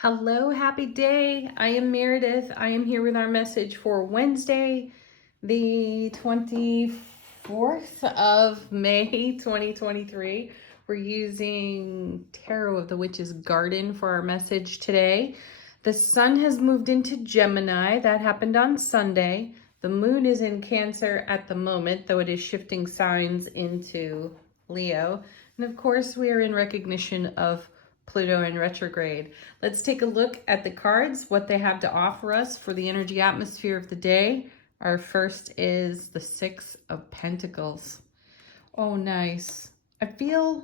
Hello, happy day. I am Meredith. I am here with our message for Wednesday, the 24th of May, 2023. We're using Tarot of the Witch's Garden for our message today. The sun has moved into Gemini. That happened on Sunday. The moon is in Cancer at the moment, though it is shifting signs into Leo. And of course, we are in recognition of Pluto in retrograde. Let's take a look at the cards, what they have to offer us for the energy atmosphere of the day. Our first is the Six of Pentacles. Oh, nice. I feel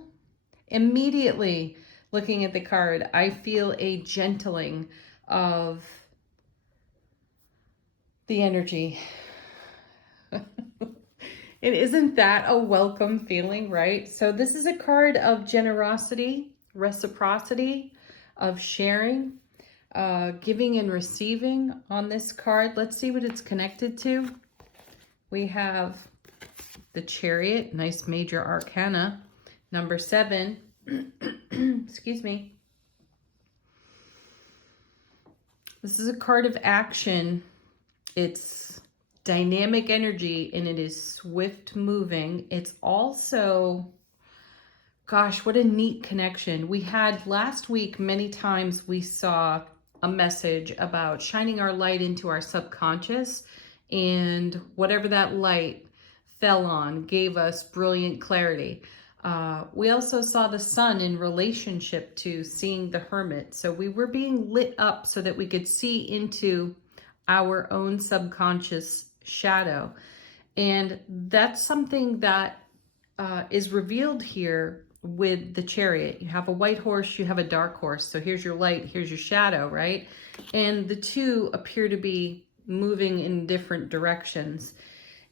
immediately looking at the card, I feel a gentling of the energy. And isn't that a welcome feeling, right? So this is a card of generosity, reciprocity, of sharing, giving and receiving on this card. Let's see what it's connected to. We have the Chariot, nice major arcana. Number 7, excuse me. This is a card of action. It's dynamic energy and it is swift moving. It's also, gosh, what a neat connection. We had last week, many times we saw a message about shining our light into our subconscious, and whatever that light fell on gave us brilliant clarity. We also saw the sun in relationship to seeing the Hermit. So we were being lit up so that we could see into our own subconscious shadow. And that's something that is revealed here with the Chariot. You have a white horse, you have a dark horse. So here's your light, here's your shadow, right? And the two appear to be moving in different directions.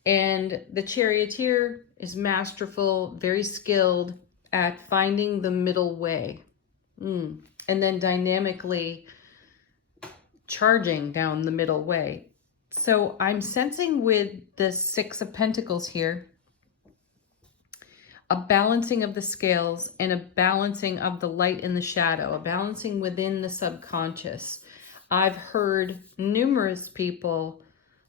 And the charioteer is masterful, very skilled at finding the middle way. And then dynamically charging down the middle way. So I'm sensing with the Six of Pentacles here, a balancing of the scales and a balancing of the light and the shadow, a balancing within the subconscious. I've heard numerous people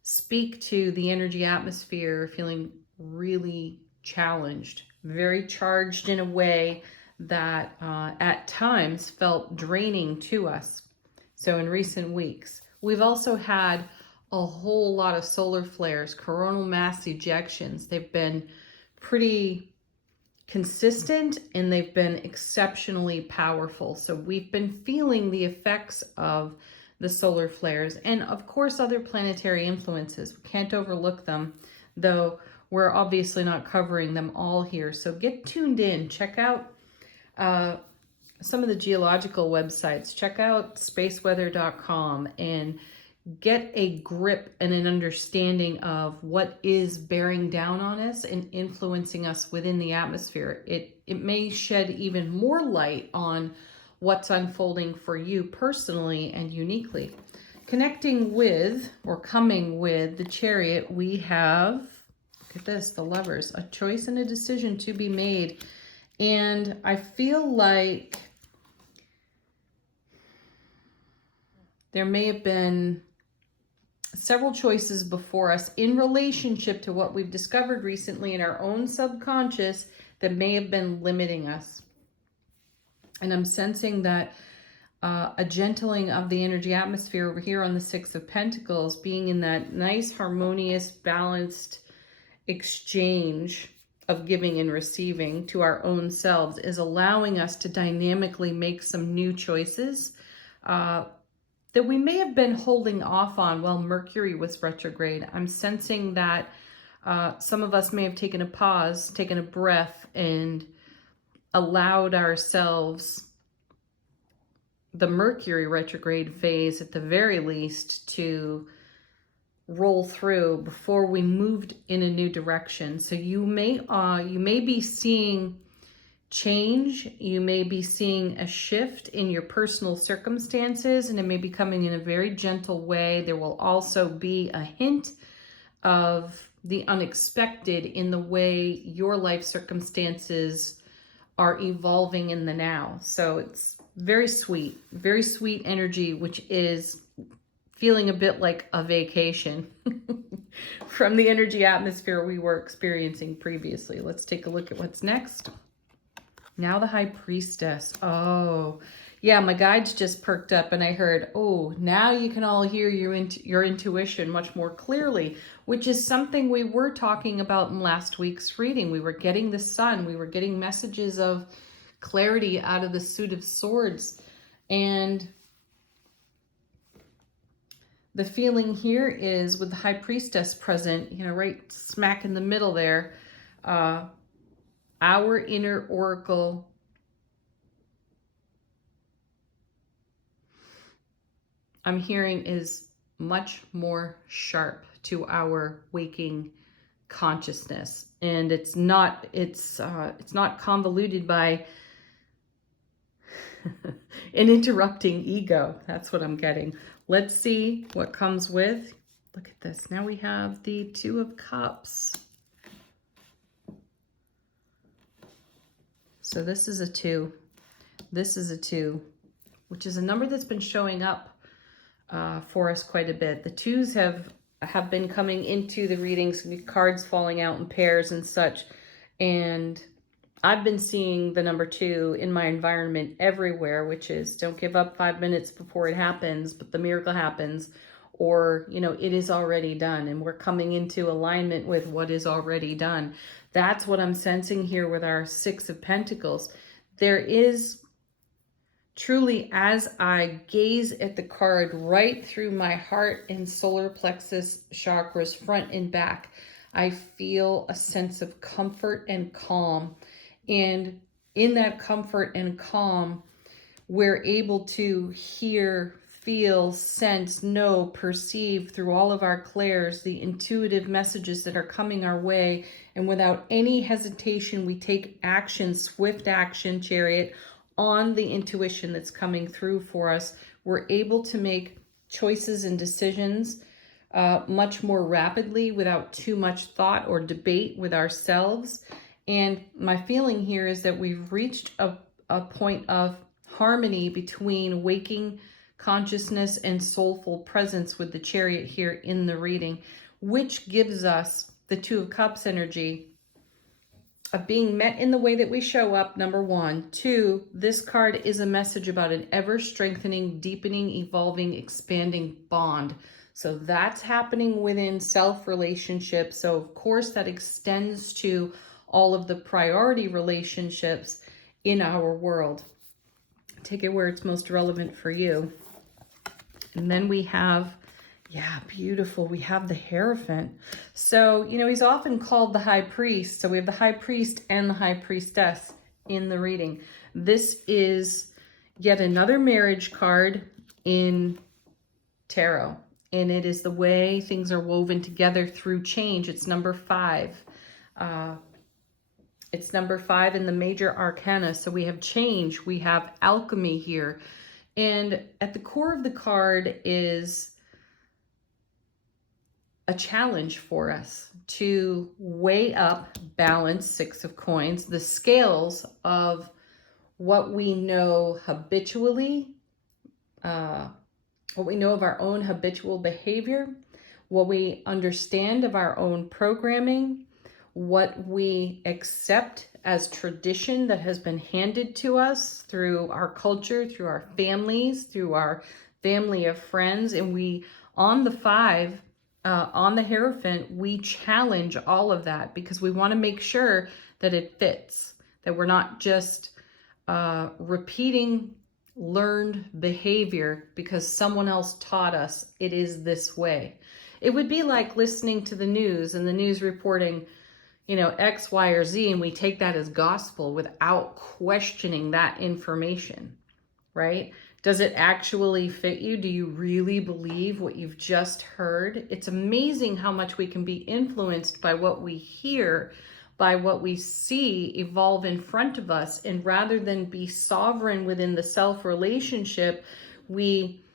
speak to the energy atmosphere feeling really challenged, very charged in a way that at times felt draining to us. So in recent weeks, we've also had a whole lot of solar flares, coronal mass ejections. They've been pretty consistent and they've been exceptionally powerful. So we've been feeling the effects of the solar flares and of course other planetary influences. We can't overlook them, though we're obviously not covering them all here. So get tuned in, check out some of the geological websites, check out spaceweather.com and get a grip and an understanding of what is bearing down on us and influencing us within the atmosphere. It may shed even more light on what's unfolding for you personally and uniquely. Connecting with, or coming with, the Chariot, we have, look at this, the Lovers, a choice and a decision to be made. And I feel like there may have been several choices before us in relationship to what we've discovered recently in our own subconscious that may have been limiting us. And I'm sensing that a gentling of the energy atmosphere over here on the Six of Pentacles, being in that nice, harmonious, balanced exchange of giving and receiving to our own selves, is allowing us to dynamically make some new choices that we may have been holding off on while Mercury was retrograde. I'm sensing that some of us may have taken a pause, taken a breath, and allowed ourselves the Mercury retrograde phase at the very least to roll through before we moved in a new direction. So you may be seeing change, you may be seeing a shift in your personal circumstances, and it may be coming in a very gentle way. There will also be a hint of the unexpected in the way your life circumstances are evolving in the now. So it's very sweet energy, which is feeling a bit like a vacation from the energy atmosphere we were experiencing previously. Let's take a look at what's next. Now the High Priestess. Oh, yeah, my guides just perked up and I heard, oh, now you can all hear your intuition much more clearly, which is something we were talking about in last week's reading. We were getting the sun. We were getting messages of clarity out of the Suit of Swords. And the feeling here is with the High Priestess present, you know, right smack in the middle there, our inner oracle I'm hearing is much more sharp to our waking consciousness, and it's not convoluted by an interrupting ego. That's what I'm getting. Let's see what comes with. Look at this. Now we have the Two of Cups. So this is a 2. This is a 2, which is a number that's been showing up for us quite a bit. The 2s have been coming into the readings, cards falling out in pairs and such. And I've been seeing the number 2 in my environment everywhere, which is don't give up 5 minutes before it happens, but the miracle happens, or, you know, it is already done. And we're coming into alignment with what is already done. That's what I'm sensing here with our 6 of Pentacles. There is truly, as I gaze at the card right through my heart and solar plexus chakras, front and back, I feel a sense of comfort and calm. And in that comfort and calm, we're able to hear, feel, sense, know, perceive through all of our clairs the intuitive messages that are coming our way. And without any hesitation, we take action, swift action, Chariot, on the intuition that's coming through for us. We're able to make choices and decisions much more rapidly without too much thought or debate with ourselves. And my feeling here is that we've reached a point of harmony between waking consciousness and soulful presence with the Chariot here in the reading, which gives us the Two of Cups energy of being met in the way that we show up, number 1. 2, this card is a message about an ever-strengthening, deepening, evolving, expanding bond. So that's happening within self-relationships. So, of course, that extends to all of the priority relationships in our world. Take it where it's most relevant for you. And then we have, yeah, beautiful. We have the Hierophant. So, you know, he's often called the High Priest. So we have the High Priest and the High Priestess in the reading. This is yet another marriage card in tarot. And it is the way things are woven together through change. It's number 5. It's number 5 in the major arcana. So we have change. We have alchemy here. And at the core of the card is a challenge for us to weigh up, balance, 6 of coins, the scales of what we know habitually, what we know of our own habitual behavior, what we understand of our own programming, what we accept as tradition that has been handed to us through our culture, through our families, through our family of friends. And we, on the 5, on the Hierophant, we challenge all of that because we want to make sure that it fits, that we're not just repeating learned behavior because someone else taught us it is this way. It would be like listening to the news and the news reporting, you know, X, Y, or Z, and we take that as gospel without questioning that information, right? Does it actually fit you? Do you really believe what you've just heard? It's amazing how much we can be influenced by what we hear, by what we see evolve in front of us. And rather than be sovereign within the self relationship, we,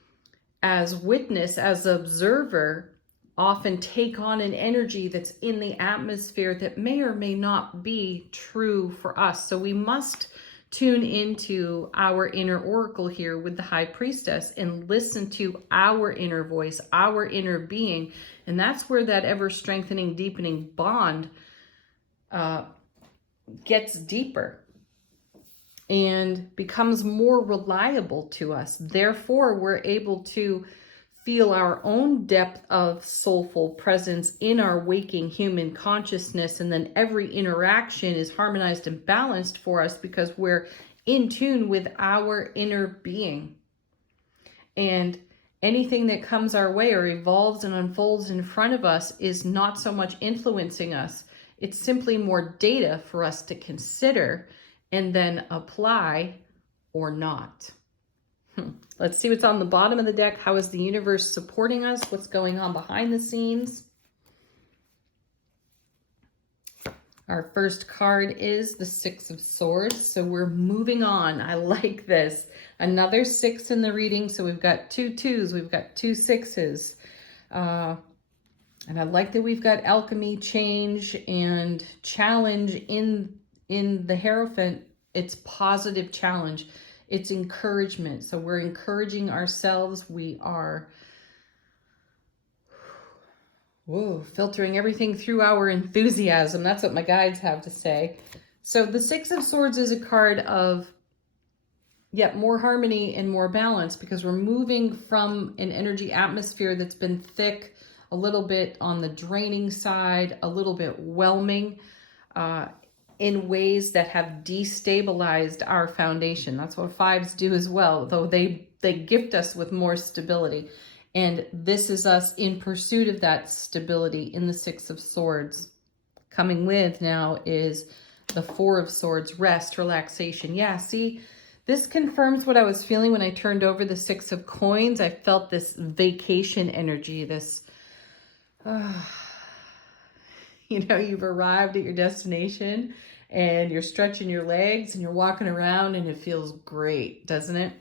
as witness, as observer, often take on an energy that's in the atmosphere that may or may not be true for us. So we must tune into our inner oracle here with the high priestess and listen to our inner voice, our inner being. And that's where that ever strengthening, deepening bond gets deeper and becomes more reliable to us. Therefore, we're able to feel our own depth of soulful presence in our waking human consciousness. And then every interaction is harmonized and balanced for us because we're in tune with our inner being. And anything that comes our way or evolves and unfolds in front of us is not so much influencing us. It's simply more data for us to consider and then apply or not. Let's see what's on the bottom of the deck. How is the universe supporting us? What's going on behind the scenes? Our first card is the Six of Swords. So we're moving on. I like this. Another 6 in the reading. So we've got 2 2s. We've got 2 6s. And I like that we've got alchemy, change, and challenge in the Hierophant. It's positive challenge. It's encouragement. So we're encouraging ourselves. We are filtering everything through our enthusiasm. That's what my guides have to say. So the Six of Swords is a card of more harmony and more balance, because we're moving from an energy atmosphere that's been thick, a little bit on the draining side, a little bit whelming, in ways that have destabilized our foundation. That's what 5s do as well, though they gift us with more stability. And this is us in pursuit of that stability in the Six of Swords. Coming with now is the Four of Swords, rest, relaxation. Yeah, see, this confirms what I was feeling when I turned over the Six of Coins. I felt this vacation energy, this, you've arrived at your destination and you're stretching your legs and you're walking around and it feels great, doesn't it?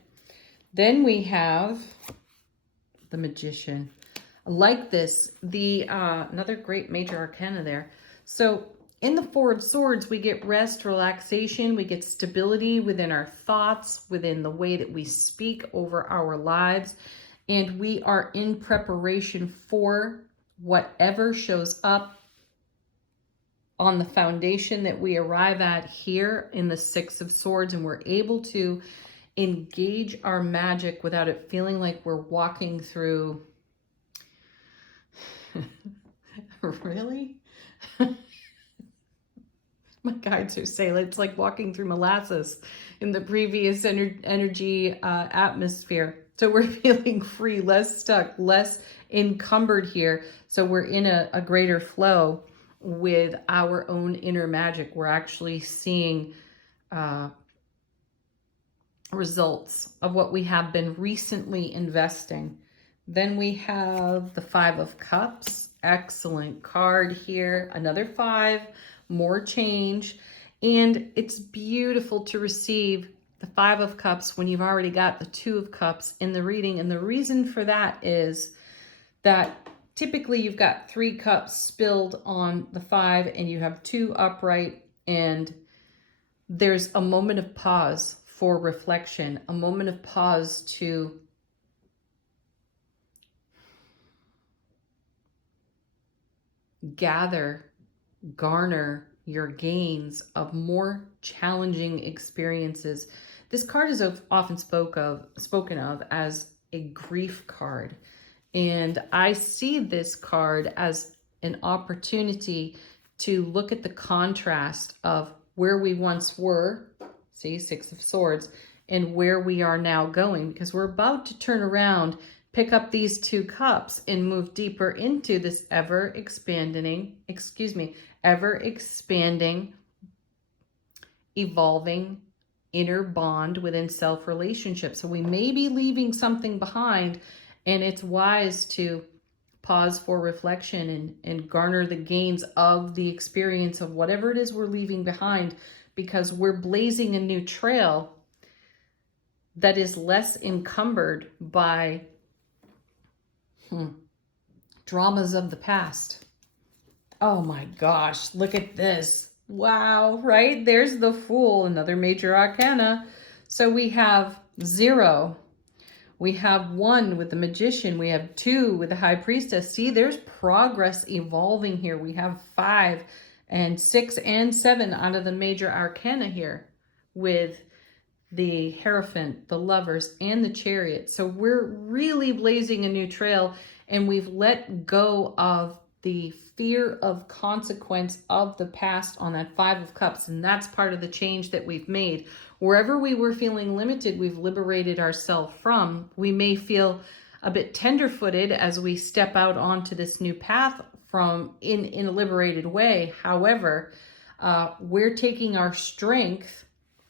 Then we have the Magician. I like this. The another great major arcana there. So in the Four of Swords, we get rest, relaxation, we get stability within our thoughts, within the way that we speak over our lives, and we are in preparation for whatever shows up on the foundation that we arrive at here in the Six of Swords, and we're able to engage our magic without it feeling like we're walking through. Really? My guides are saying it's like walking through molasses in the previous energy atmosphere. So we're feeling free, less stuck, less encumbered here. So we're in a greater flow with our own inner magic. We're actually seeing results of what we have been recently investing. Then we have the Five of Cups. Excellent card here. Another 5, more change. And it's beautiful to receive the Five of Cups when you've already got the Two of Cups in the reading. And the reason for that is that typically you've got 3 cups spilled on the 5 and you have 2 upright, and there's a moment of pause for reflection, a moment of pause to garner your gains of more challenging experiences. This card is often spoken of as a grief card. And I see this card as an opportunity to look at the contrast of where we once were, see, Six of Swords, and where we are now going, because we're about to turn around, pick up these 2 cups and move deeper into this ever expanding, evolving inner bond within self relationship. So we may be leaving something behind, and it's wise to pause for reflection and garner the gains of the experience of whatever it is we're leaving behind, because we're blazing a new trail that is less encumbered by dramas of the past. Oh my gosh, look at this. Wow, right? There's the Fool, another major arcana. So we have 0. We have 1 with the Magician. We have 2 with the High Priestess. See, there's progress evolving here. We have 5 and 6 and 7 out of the major arcana here with the Hierophant, the Lovers, and the Chariot. So we're really blazing a new trail, and we've let go of the fear of consequence of the past on that 5 of Cups. And that's part of the change that we've made. Wherever we were feeling limited, we've liberated ourselves from. We may feel a bit tenderfooted as we step out onto this new path from in a liberated way. However, we're taking our strength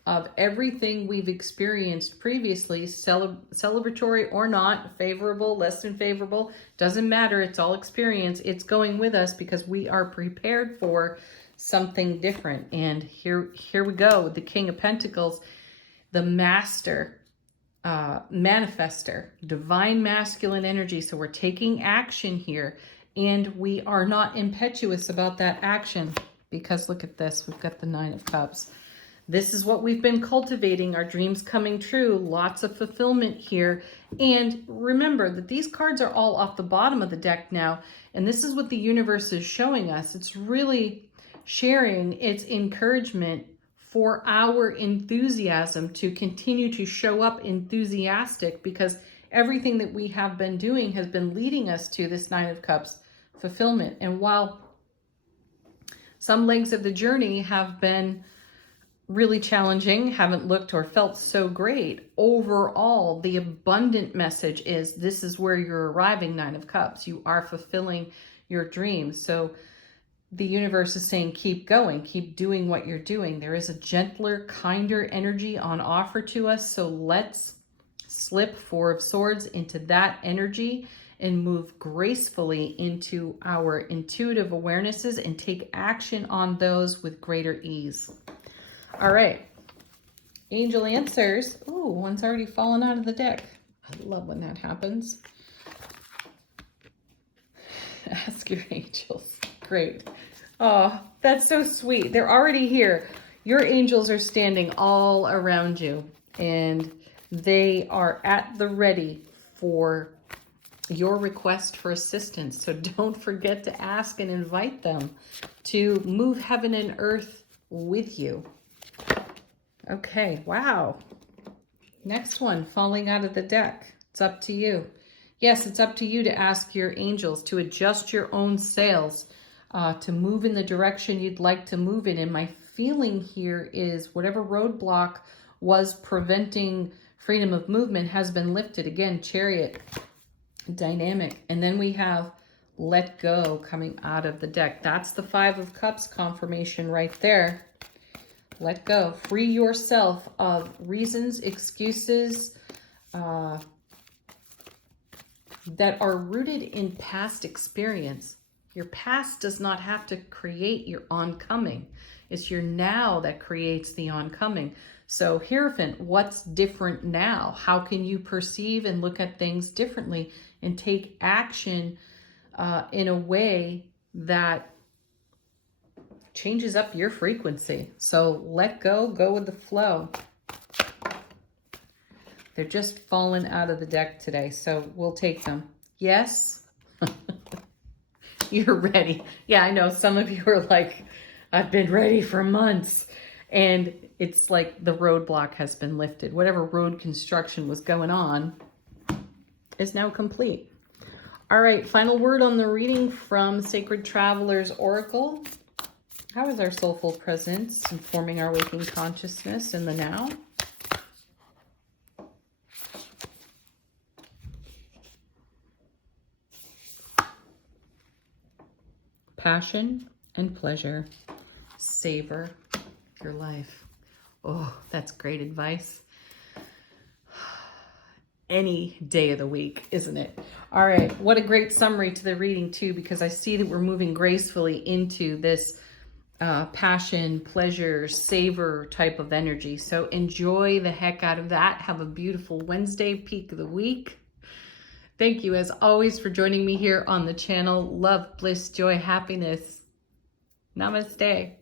of everything we've experienced previously, celebratory or not, favorable, less than favorable, doesn't matter. It's all experience. It's going with us because we are prepared for something different. And here we go. The King of Pentacles, the Master, Manifester, divine masculine energy. So we're taking action here, and we are not impetuous about that action because look at this. We've got the 9 of Cups. This is what we've been cultivating, our dreams coming true, lots of fulfillment here. And remember that these cards are all off the bottom of the deck now, and this is what the universe is showing us. It's really sharing its encouragement for our enthusiasm to continue to show up enthusiastic, because everything that we have been doing has been leading us to this 9 of Cups fulfillment. And while some legs of the journey have been really challenging, haven't looked or felt so great, overall, the abundant message is this is where you're arriving, 9 of Cups. You are fulfilling your dreams. So the universe is saying, keep going, keep doing what you're doing. There is a gentler, kinder energy on offer to us. So let's slip 4 of Swords into that energy and move gracefully into our intuitive awarenesses and take action on those with greater ease. All right, angel answers. Ooh, one's already fallen out of the deck. I love when that happens. Ask your angels. Great. Oh, that's so sweet. They're already here. Your angels are standing all around you, and they are at the ready for your request for assistance. So don't forget to ask and invite them to move heaven and earth with you. Okay, wow. Next one, falling out of the deck. It's up to you. Yes, it's up to you to ask your angels to adjust your own sails, to move in the direction you'd like to move in. And my feeling here is whatever roadblock was preventing freedom of movement has been lifted. Again, Chariot, dynamic. And then we have let go coming out of the deck. That's the 5 of Cups confirmation right there. Let go. Free yourself of reasons, excuses that are rooted in past experience. Your past does not have to create your oncoming. It's your now that creates the oncoming. So Hierophant, what's different now? How can you perceive and look at things differently and take action in a way that changes up your frequency? So let go, go with the flow. They're just falling out of the deck today, so we'll take them. Yes, you're ready. Yeah, I know some of you are like, I've been ready for months. And it's like the roadblock has been lifted. Whatever road construction was going on is now complete. All right, final word on the reading from Sacred Travelers Oracle. How is our soulful presence informing our waking consciousness in the now? Passion and pleasure. Savor your life. Oh, that's great advice. Any day of the week, isn't it? All right, what a great summary to the reading too, because I see that we're moving gracefully into this passion, pleasure, savor type of energy. So enjoy the heck out of that. Have a beautiful Wednesday, peak of the week. Thank you as always for joining me here on the channel. Love, bliss, joy, happiness. Namaste.